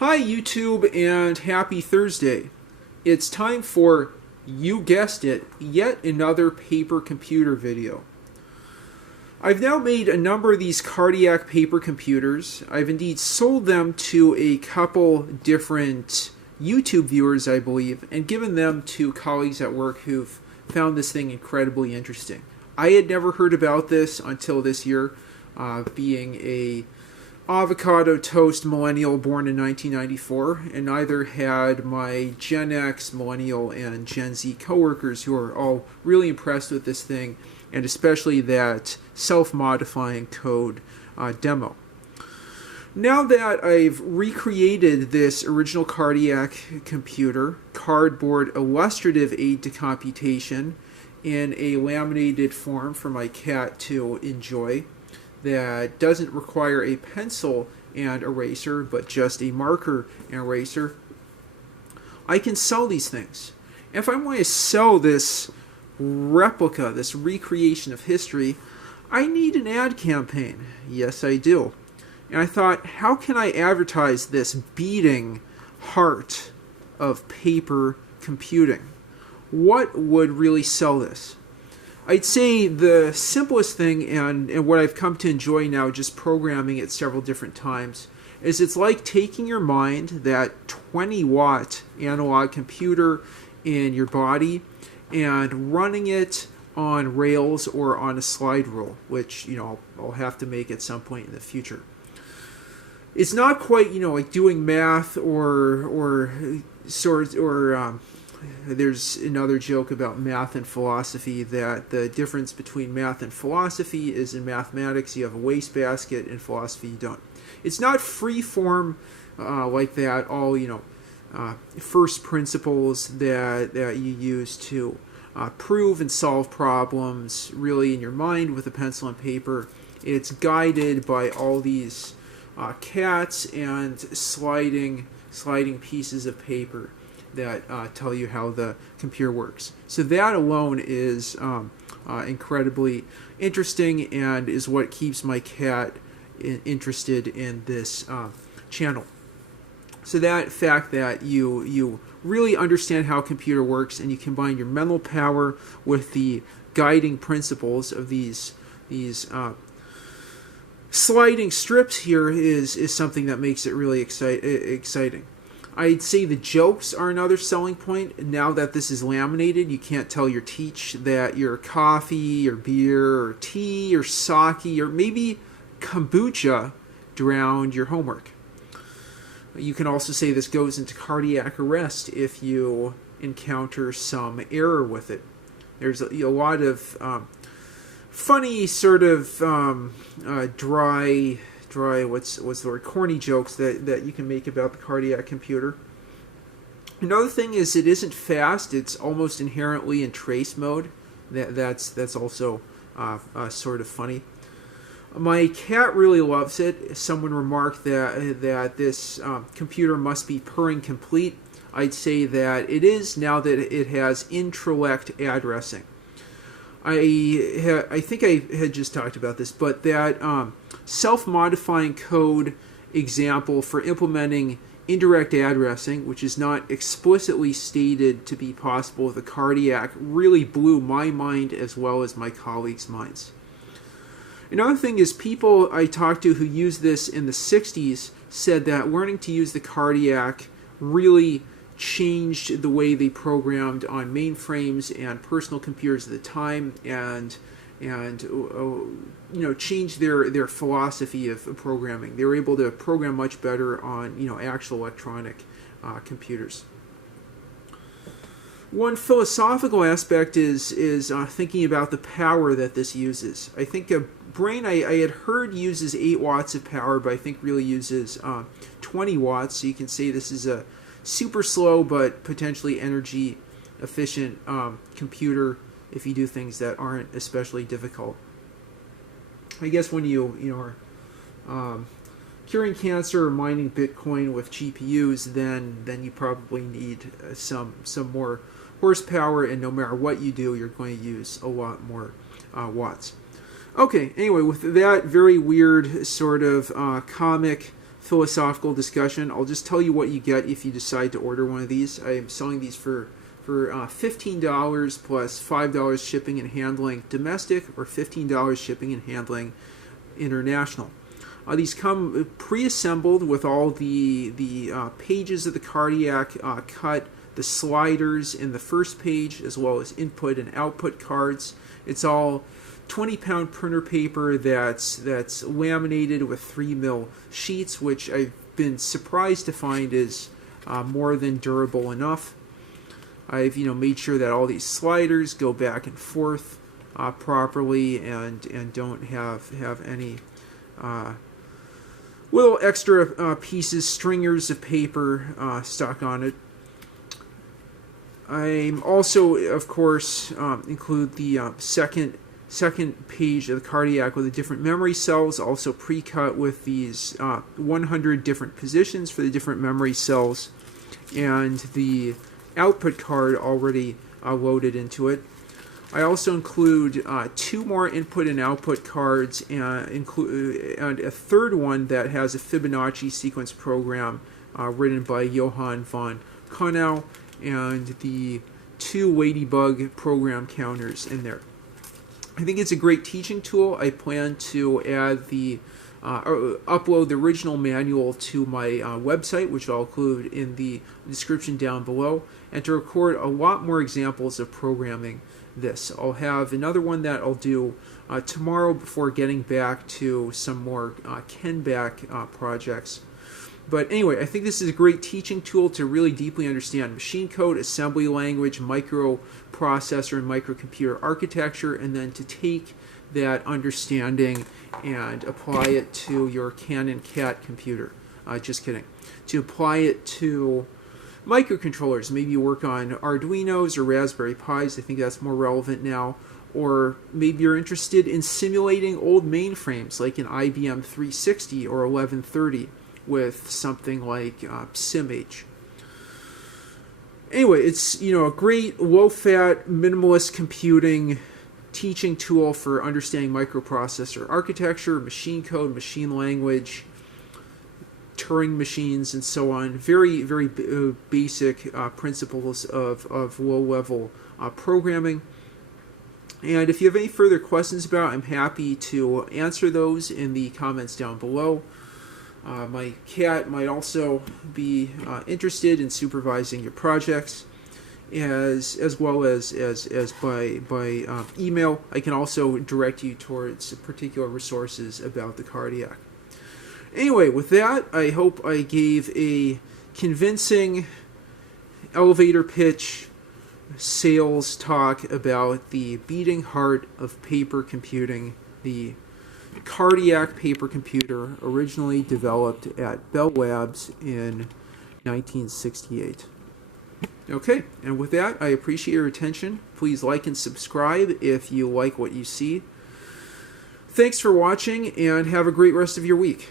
Hi YouTube and happy Thursday. It's time for, you guessed it, yet another paper computer video. I've now made a number of these cardiac paper computers. I've indeed sold them to a couple different YouTube viewers, I believe, and given them to colleagues at work who've found this thing incredibly interesting. I had never heard about this until this year, being a avocado toast millennial born in 1994, and neither had my Gen X, millennial, and Gen Z coworkers who are all really impressed with this thing, and especially that self-modifying code demo. Now that I've recreated this original cardiac computer, cardboard illustrative aid to computation, in a laminated form for my cat to enjoy, that doesn't require a pencil and eraser, but just a marker and eraser, I can sell these things. If I want to sell this replica, this recreation of history, I need an ad campaign. Yes, I do. And I thought, how can I advertise this beating heart of paper computing? What would really sell this? I'd say the simplest thing, and what I've come to enjoy now just programming it several different times, is it's like taking your mind, that 20-watt analog computer in your body, and running it on rails or on a slide rule, which I'll have to make at some point in the future. It's not quite like doing math there's another joke about math and philosophy, that the difference between math and philosophy is in mathematics you have a wastebasket, in philosophy you don't. It's not free form like that, all first principles that you use to prove and solve problems really in your mind with a pencil and paper. It's guided by all these cats and sliding pieces of paper that tell you how the computer works. So that alone is incredibly interesting, and is what keeps my cat interested in this channel. So that fact that you really understand how a computer works, and you combine your mental power with the guiding principles of these sliding strips here is something that makes it really exciting. I'd say the jokes are another selling point. Now that this is laminated, you can't tell your teach that your coffee or beer or tea or sake or maybe kombucha drowned your homework. You can also say this goes into cardiac arrest if you encounter some error with it. There's a lot of funny sort of dry, what's the word, corny jokes that you can make about the cardiac computer. Another thing is it isn't fast. It's almost inherently in trace mode. That's also sort of funny. My cat really loves it. Someone remarked that this computer must be purring complete. I'd say that it is, now that it has introlect addressing. I think I had just talked about this, but that self-modifying code example for implementing indirect addressing, which is not explicitly stated to be possible with a cardiac, really blew my mind as well as my colleagues' minds. Another thing is, people I talked to who used this in the 60s said that learning to use the cardiac really changed the way they programmed on mainframes and personal computers at the time, and changed their philosophy of programming. They were able to program much better on actual electronic computers. One philosophical aspect is thinking about the power that this uses. I think a brain I had heard uses 8 watts of power, but I think really uses 20 watts. So you can say this is a super slow but potentially energy efficient computer if you do things that aren't especially difficult. I guess when you are curing cancer or mining Bitcoin with GPUs, then you probably need some more horsepower, and no matter what you do, you're going to use a lot more watts. Okay, anyway, with that very weird sort of comic philosophical discussion. I'll just tell you what you get if you decide to order one of these. I am selling these for $15 plus $5 shipping and handling domestic, or $15 shipping and handling international. These come pre-assembled with all the pages of the cardiac cut, the sliders in the first page, as well as input and output cards. It's all 20-pound printer paper that's laminated with 3mm sheets, which I've been surprised to find is more than durable enough. I've made sure that all these sliders go back and forth properly and don't have any little extra pieces, stringers of paper stuck on it. I'm also, of course, include the second page of the cardiac with the different memory cells, also pre-cut with these 100 different positions for the different memory cells, and the output card already loaded into it. I also include 2 more input and output cards, and a third one that has a Fibonacci sequence program written by Johann von Konau, and the 2 Ladybug program counters in there. I think it's a great teaching tool. I plan to add upload the original manual to my website, which I'll include in the description down below, and to record a lot more examples of programming this. I'll have another one that I'll do tomorrow before getting back to some more Kenback projects. But anyway, I think this is a great teaching tool to really deeply understand machine code, assembly language, microprocessor, and microcomputer architecture, and then to take that understanding and apply it to your Canon CAT computer. Just kidding. To apply it to microcontrollers. Maybe you work on Arduinos or Raspberry Pis. I think that's more relevant now. Or maybe you're interested in simulating old mainframes like an IBM 360 or 1130 with something like SimH. Anyway, it's a great low-fat, minimalist computing teaching tool for understanding microprocessor architecture, machine code, machine language, Turing machines, and so on. Very, very basic principles of low-level programming. And if you have any further questions about it, I'm happy to answer those in the comments down below. My cat might also be interested in supervising your projects, as well as by email. I can also direct you towards particular resources about the cardiac. Anyway, with that, I hope I gave a convincing elevator pitch sales talk about the beating heart of paper computing, the cardiac paper computer originally developed at Bell Labs in 1968. Okay, and with that, I appreciate your attention. Please like and subscribe if you like what you see. Thanks for watching, and have a great rest of your week.